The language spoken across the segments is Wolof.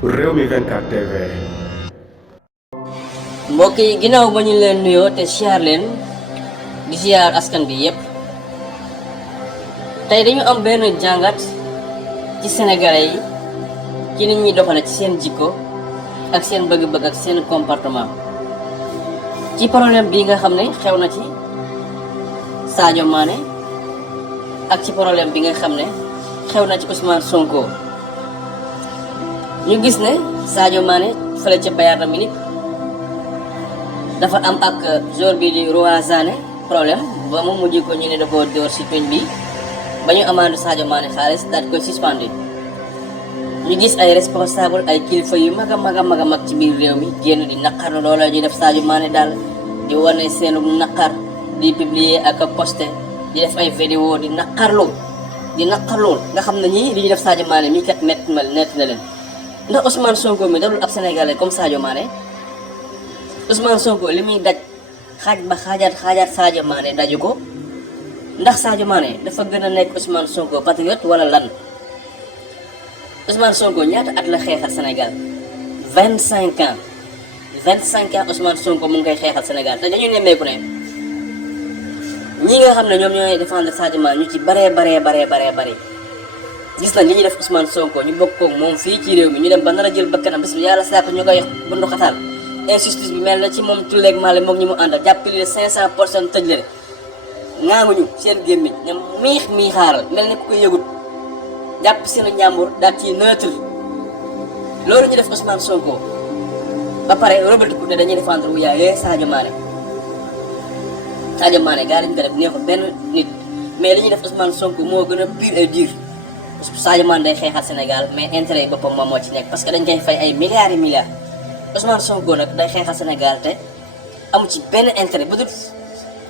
Rewmi 24 TV. mbokk yi ginnaaw ba ñu leen nuyoo te siyaar leen di siyaar askan bi yépp tey dañu am benn jàngat ci sénégalais yi ci nit ñi doxale ci seen jikko ak seen bëgg-bëgg ak seen comportement ci problème bi nga xam ne xew na ci Sadio Mané ak ci problème bi nga xam ne xew na ci Ousmane Sonko. ñu gis ne Sadio Mané fële ca Bayern Munich dafa am ak joueur bi di Leroy Sané problème ba mu mujj ko ñu ne da koo dóor si tuñ bi ba ñu amande Sadio Mané xaalis daal koy suspendé. ñu gis ay responsable ay kilifa yu mag a mag ci biir réew mi génn di naqar loola ñuy def Sadio Mané daal di wane seenu naqar di publier ak posté di def ay vidéo di naqarlu nga xam ne ñii li ñuy def Sadio Mané mii kat nett na leen. ndax Ousmane Sonko mi dalul ab sénégalais comme Sadio Mané Ousmane Sonko li muy daj xaaj ba xaajaat Sadio Mané daju ko ndax Sadio Mané dafa gën a nekk Ousmane Sonko patriote wala lan. Ousmane Sonko ñaata at la xeexal Sénégal 25 ans Ousmane Sonko mu ngi koy xeexal Sénégal te dañu nemmeeku ne ñi nga xam ne ñoom ñooy défendre Sadio Mané ñu ci baree gis nañ li ñuy def Ousmane Sonko ñu bokk koog moom fii ci réew mi ñu dem ba nar a jël bakkanam bis bi yàlla saako ñu koy bundu xataal injustice bi mel na ci moom tulleeg maale moog ñi mu àndal jàppale leen 500 personnes tëj leen ŋaaŋuñu seen gémmiñ ne mii xaaral mel ni ku ko yëgut jàpp seen njàmbur daal ci neutre loolu ñu def Ousmane Sonko ba pare Robert Koundé dañuy défendre wu yaayee Sadio Mané gaa lañu ko def neexul benn nit mais li ñuy def Ousmane Sonko moo gën a pire et dur. Sadio Mané day xeexal Sénégal mais intérêt yi boppam moom moo ci nekk parce que dañ koy fay ay milliards et milliards Ousmane Sonko nag day xeexal Sénégal te amu ci benn intérêt bu dul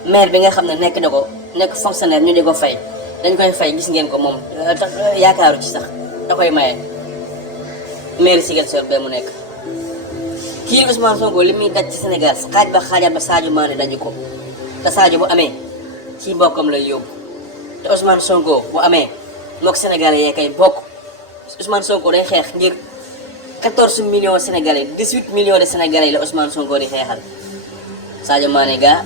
maire bi nga xam ne nekk fonctionnaire ñu di ko fay dañ koy fay gis ngeen ko moom tax yaakaaru ci sax da koy maye maire Ziguinchor bee mu nekk. kii Ousmane Sonko li muy daj ci Sénégal xaajaat ba Sadio Mané dañu ko te Sadio bu amee ci mbokkam lay yóbbu te Ousmane Sonko bu amee. mook sénégalais yee kay bokk Ousmane Sonko day xeex ngir 14 millions sénégalais 18 millions de sénégalais la Ousmane Sonko di xeexal Sadio Mané gaa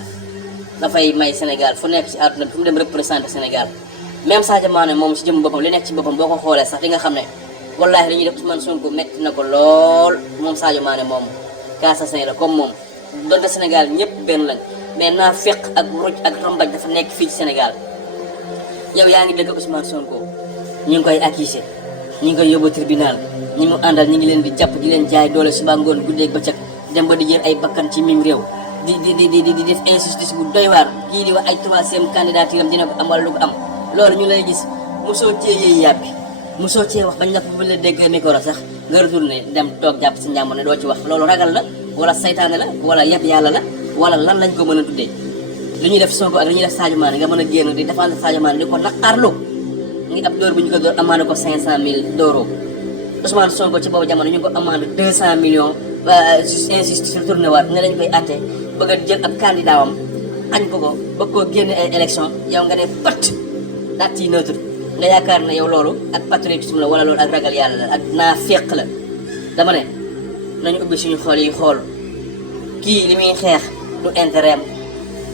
dafay may Sénégal fu nekk ci àdduna bi fu mu dem représenté Sénégal même Sadio Mané moom ci jëm boppam li nekk ci boppam boo ko xoolee sax di nga xam ne wallaahi li ñuy def Ousmane Sonko metti na ko lool moom Sadio Mané moom Kassasin la comme moom donte Sénégal ñëpp benn lañ mais naa feq ak ruj ak rambaj dafa nekk fii ci Sénégal yow yaa ngi dëgg Ousmane Sonko ñu ngi koy accusé ñu ngi koy yóbbu tribunal ñi mu àndal ñu ngi leen di jàpp di leen jaay doole suba ngoon guddeeg bëccëg dem ba di jël ay bakkan ci mim réew di def injustice bu doy waar kii di wax ay troisième candidature am dina ko am wala lu ko am loolu ñu lay gis mosoo cee yëy yàbbi mosoo cee wax bañ la bu la dégg micro sax nga retourné dem toog jàpp si njàmm ne doo ci wax loolu ragal la wala saytaane la wala yab yàlla la wala lan lañ ko mën a tuddee li ñuy def Sonko ak li ñuy def Sadio Mané nga mën a génn di défendre Sadio Mané di ko naqarlu ngi ab dóor bu ñu ko dóor amande ko 500 000 d'euros Ousmane Sonko ci boobu jamono ñu ngi ko amande 200 millions injustice retourné waat ne lañ koy atte bëgg a jël ab candidat am añ ko bëgg koo génne ay élection yow nga ne pat daat ci neutre nga yaakaar ne yow loolu ak patriotisme la wala loolu ak ragal yàlla la ak naa féq la dama ne nañu ubbi suñu xool yi xool kii li muy xeex du intérêt am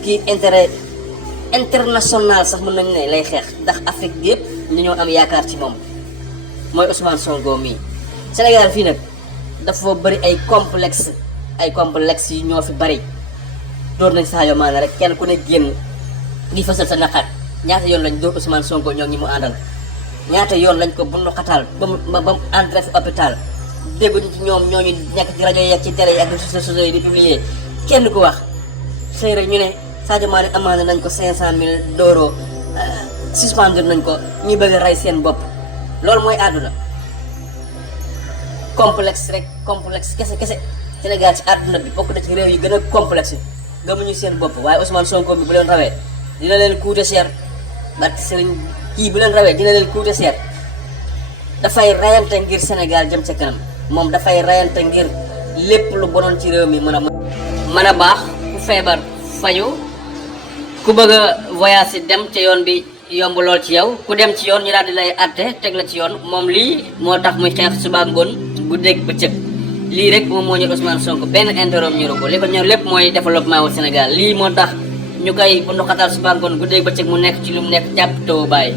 kii intérêt international sax mën nañu ne lay xeex ndax Afrique bi yëpp ñu ñoo am yaakaar ci moom mooy Ousmane Sonko mii. Sénégal fii nag dafa bëri ay complexe yu ñoo fi bëri door nañ Sadio Mané rek kenn ku ne génn di fësal sa naqar ñaata yoon lañ door Ousmane Sonko ñoo ñi mu àndal ñaata yoon lañ ko bundu xataal ba mu entré fi hôpital dégguñu ci ñoom ñooñu nekk ci rajo yi ak ci télé yi ak réseaux sociaux yi di publier kenn ku wax xëy rek ñu ne Sadio Mané amande nañ ko 500 000 d'euros suspendre nañ ko ñuy bëgg a rey seen bopp loolu mooy àdduna complexe kese Sénégal ci àdduna bi bokk na ci réew yi gën a complexe gëmuñu seen bopp waaye Ousmane Sonko bi bu leen rawee dina leen coûter cher barke Serigne kii bu leen rawee dina leen coûter cher dafay rayante ngir Sénégal jëm ca kanam moom dafay rayante ngir lépp lu bonoon ci réew mi mën a baax ku feebar faju ku bëgg a voyage dem ca yoon bi yomb lool ci yow ku dem ci yoon ñu daal di lay atte teg la ci yoon moom lii moo tax muy xeex suba ngoon guddeeg bëccëg lii rek moom moo ñor Ousmane Sonko benn intérêt ñoru ko li ko ñor lépp mooy développement wu Sénégal lii moo tax ñu koy bu ndoxatal suba ngoon guddeeg bëccëg mu nekk ci lu mu nekk jàpp taw bàyyi